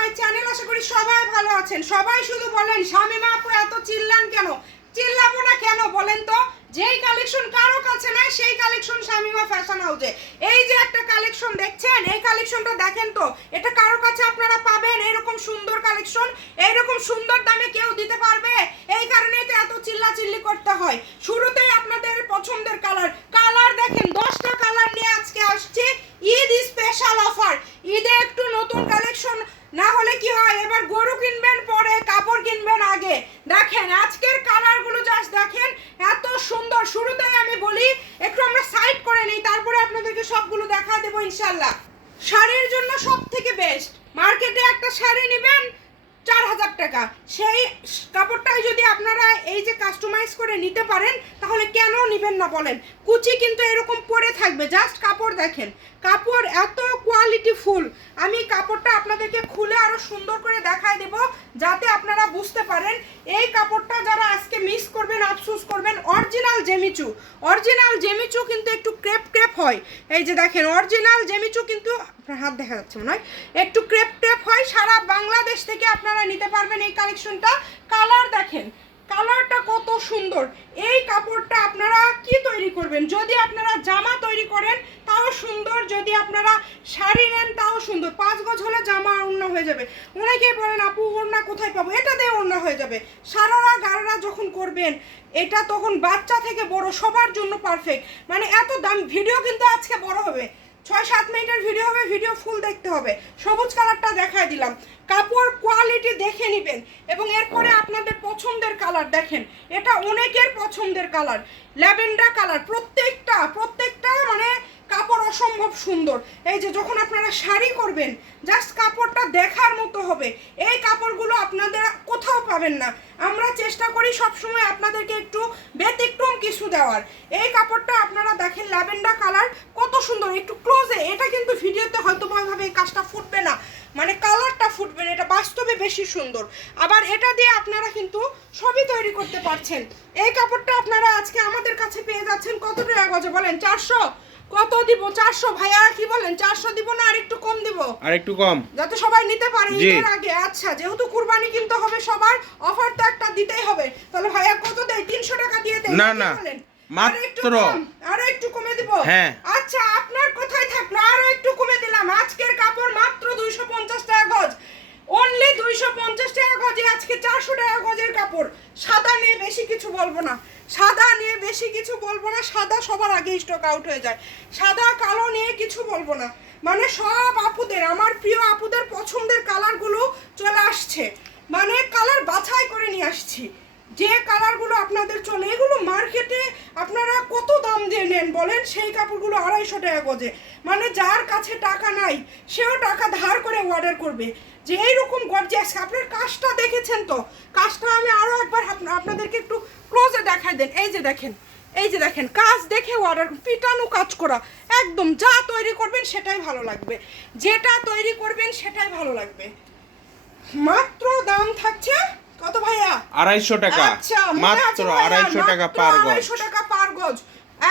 My channel. আশা করি সবাই ভালো আছেন। সবাই শুধু বলেন শামিমা আপু এত চিল্লান কেন? চিল্লাবো না কেন বলেন তো? যেই কালেকশন কারো কাছে নাই সেই কালেকশন শামিমা ফ্যাশন হাউসে। এই যে একটা কালেকশন দেখছেন, এই কালেকশনটা দেখেন তো, এটা কারো কাছে আপনারা পাবেন এরকম সুন্দর কালেকশন? এইরকম সুন্দর দামে কেউ দিতে পারবে? এই কারণেই তো এত চিল্লাচিল্লি করতে হয়। শুরুতেই আপনাদের পছন্দের কালার দেখেন, 10টা কালার নিয়ে আজকে আসছে। ঈদ স্পেশাল অফার, ঈদে একটু নতুন কালেকশন না হলে কি হয়, এবার গরু কিনবেন পরে, কাপড় কিনবেন আগে। দেখেন আজকের কালারগুলো জাস্ট দেখেন, এত সুন্দর। শুরুতেই আমি বলি একটু আমরা সাইড করে নিই, তারপরে আপনাদেরকে সবগুলো দেখা দেবো ইনশাল্লাহ। শাড়ির জন্য সব থেকে বেস্ট, মার্কেটে একটা শাড়ি নেবেন 4000 টাকা, সেই কাপড়টাই যদি আপনারা এই যে কাস্টমাইজ করে নিতে পারেন তাহলে কেন নেবেন না বলেন? কুচি কিন্তু এরকম পরে থাকবে, জাস্ট কাপড় দেখেন, কাপড় এত কোয়ালিটি ফুল। আমি কাপড়টা আপনাদেরকে খুলে আরো সুন্দর করে দেখায় দেব যাতে আপনারা বুঝতে পারেন। এই কাপড়টা যারা আজকে মিস করবেন আফসোস করবেন। অরিজিনাল জেমিচু, অরিজিনাল জেমিচু কিন্তু একটু ক্রেপ ক্রেপ হয়। এই যে দেখেন অরিজিনাল জেমিচু কিন্তু, আপনার হাত দেখা যাচ্ছে মনে হয়, একটু ক্রেপ ক্রেপ হয়। সারা বাংলাদেশ থেকে আপনারা নিতে পারবেন এই কালেকশনটা। কালার দেখেন, কালারটা কত সুন্দর। এই কাপড়টা আপনারা কি তৈরি করবেন? যদি আপনারা জামা তৈরি করেন তাও সুন্দর, যদি আপনারা শাড়ি নেন তাও সুন্দর। 5 গজ হলে জামা ওড়না হয়ে যাবে। অনেকেই বলেন আপু ওড়না কোথায় পাবো? এটা দিয়ে ওড়না হয়ে যাবে। সারারা গারারা যখন করবেন এটা তখন বাচ্চা থেকে বড় সবার জন্য পারফেক্ট। মানে এত দাম। ভিডিও কিন্তু আজকে বড় হবে, 6-7 মিনিটের ভিডিও হবে, ভিডিও ফুল দেখতে হবে। সবুজ কালারটা দেখায় দিলাম, কাপড় কোয়ালিটি দেখে নেবেন। এবং এরপরে আপনাদের পছন্দের কালার দেখেন, এটা অনেকের পছন্দের কালার, ল্যাভেন্ডার কালার। প্রত্যেকটা মানে কাপড় অসম্ভব সুন্দর। এই যে যখন আপনারা শাড়ি করবেন জাস্ট কাপড়টা দেখার মতো হবে। এই কাপড়গুলো আপনাদের কোথাও পাবেন না। আমরা চেষ্টা করি সবসময় আপনাদেরকে একটু ব্যতিক্রম কিছু দেওয়ার। এই কাপড়টা আপনারা দেখেন, ল্যাভেন্ডার কালার কত সুন্দর। একটু ক্লোজে, এটা কিন্তু ভিডিওতে হয়তো ভাবে এই কাজটা ফুটবে না, মানে কালারটা ফুটবে না, এটা বাস্তবে বেশি সুন্দর। আবার এটা দিয়ে আপনারা কিন্তু সবই তৈরি করতে পারছেন। এই কাপড়টা আপনারা আজকে আমাদের কাছে পেয়ে যাচ্ছেন কত টাকা গজে বলেন? 400। কত দিব? 400। ভাইয়া কি বলেন? 400 দিব না আর একটু কম দিব? আর একটু কম, যাতে সবাই নিতে পারে ঈদের আগে। আচ্ছা, যেহেতু কুরবানি কিনতে হবে সবার, অফার তো একটা দিতেই হবে। তাহলে ভাইয়া কত দেয়? 300 টাকা দিয়ে দেন। না না, মাত্র আরো একটু কমে দিব। হ্যাঁ আচ্ছা, আপনার কোথায় থাকলো? আরো একটু কমে দিলাম। আজকের কাপড় মাত্র 250 টাকা গজ, অনলি 250 টাকা গজে আজকে 400 টাকা গজের কাপড়। সাদা নিয়ে বেশি কিছু বলবো না, সাদা সবার আগে স্টক আউট হয়ে যায়। সাদা কালো নিয়ে কিছু বলবো না, মানে সব আপুদের, আমার প্রিয় আপুদের পছন্দের কালারগুলো চলে আসছে। মানে কালার বাছাই করে নিয়ে আসছি, যে কালারগুলো আপনাদের চলে। এগুলো মার্কেটে আপনারা কত দাম দিয়ে নেন বলেন? সেই কাপড়গুলো 250 টাকা গজে। মানে যার কাছে টাকা নাই সেও টাকা ধার করে অর্ডার করবে যে এইরকম গর্জিয়াস। আপনার কাজটা দেখেছেন তো? কাজটা আমি আরও একবার আপনাদেরকে একটু ক্লোজে দেখাই দেন। এই যে দেখেন কাজ দেখে অর্ডার, পিটানো কাজ করা একদম। যা তৈরি করবেন সেটাই ভালো লাগবে, যেটা তৈরি করবেন সেটাই ভালো লাগবে। মাত্র দাম থাকছে কত ভাইয়া? 250 টাকা। আচ্ছা, মাত্র 250 টাকা পার গজ। 250 টাকা পার গজ,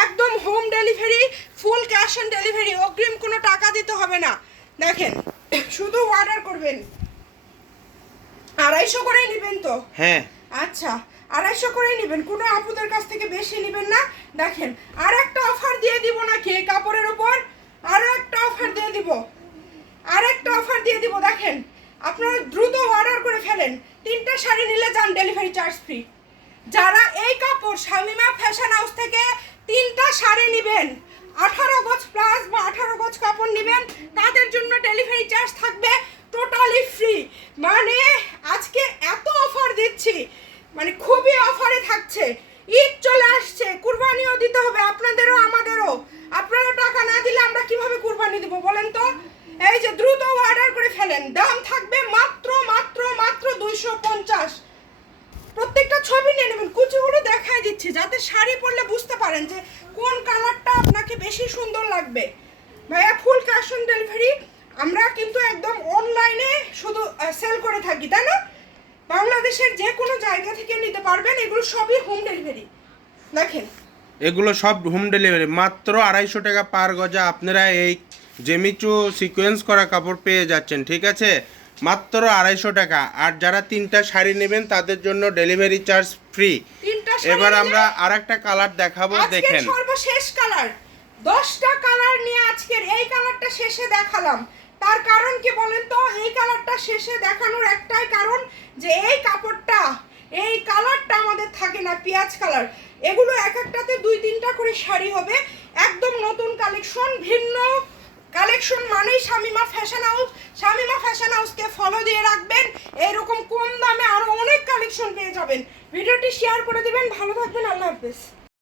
একদম home delivery, full cash on delivery, অগ্রিম কোনো টাকা দিতে হবে না। দেখেন শুধু অর্ডার করবেন। 250 করে নেবেন তো? হ্যাঁ আচ্ছা, 250 করে নেবেন, কোনো আপুদের কাছ থেকে বেশি নেবেন না। দেখেন আর একটা অফার দিয়ে দিব নাকি এই কাপড়ের উপর? আরো একটা অফার দিয়ে দিব, দেখেন আপনারা দ্রুত অর্ডার করে ফেলেন। 3টা শাড়ি নিলে যান ডেলিভারি চার্জ ফ্রি। যারা এই কাপড় শামিমা ফ্যাশন হাউস থেকে 3টা শাড়ি নেবেন, 18 গজ প্লাস বা 18 গজ কাপড় নেবেন, তাদের জন্য ডেলিভারি চার্জ থাকবে টোটালি ফ্রি। মানে আজকে এত অফার দিচ্ছি, মানে খুবই অফারে থাকছে। ঈদ চলে আসছে, কুরবানিও দিতে হবে আপনাদেরও আমাদেরও। আপনারা টাকা না দিলে আমরা কিভাবে কুরবানি দেব বলেন তো? এই যে দ্রুত অর্ডার করে ফেলেন, দাম থাকবে মাত্র 250। প্রত্যেকটা ছবি নিয়ে নেবেন, কুচিগুলো দেখাই দিচ্ছি যাতে শাড়ি পরলে বুঝতে পারেন যে কোন কালারটা আপনাকে বেশি সুন্দর লাগবে। ভাইয়া ফুল ক্যাশ অন ডেলিভারি। আমরা কিন্তু একদম অনলাইনে শুধু সেল করে থাকি, তাই না? বাংলাদেশের যে কোনো জায়গা থেকে নিতে পারবেন, এগুলো সবই হোম ডেলিভারি। দেখেন এগুলো সব হোম ডেলিভারি, মাত্র 250 টাকা পার গজা আপনারা এই জেমিচু সিকোয়েন্স করা কাপড় পেয়ে যাচ্ছেন। ঠিক আছে, মাত্র 250 টাকা। আর যারা 3টা শাড়ি নেবেন তাদের জন্য ডেলিভারি চার্জ ফ্রি। তিনটা শাড়ি এবার নিলে আমরা আরেকটা কালার দেখাবো, আজকের দেখেন। সর্বশেষ কালার, 10টা কালার নিয়ে আজকের এই কালারটা শেষে দেখালাম। তার কারণ কি বলেন তো? এই কালারটা শেষে দেখানোর একটাই কারণ যে এই কাপড়টা, এই কালারটা আমাদের থাকে না, পেঁয়াজ কালার। এগুলো এক একটাতে 2-3টা করে শাড়ি হবে, একদম নতুন কালেকশন, ভিন্ন কালেকশন মানেই Shamima fashion house. Shamima fashion হাউসকে ফলো দিয়ে রাখবেন, এরকম কম দামে আরো অনেক কালেকশন পেয়ে যাবেন। ভিডিওটি শেয়ার করে দিবেন। ভালো থাকবেন, আল্লাহ হাফেজ।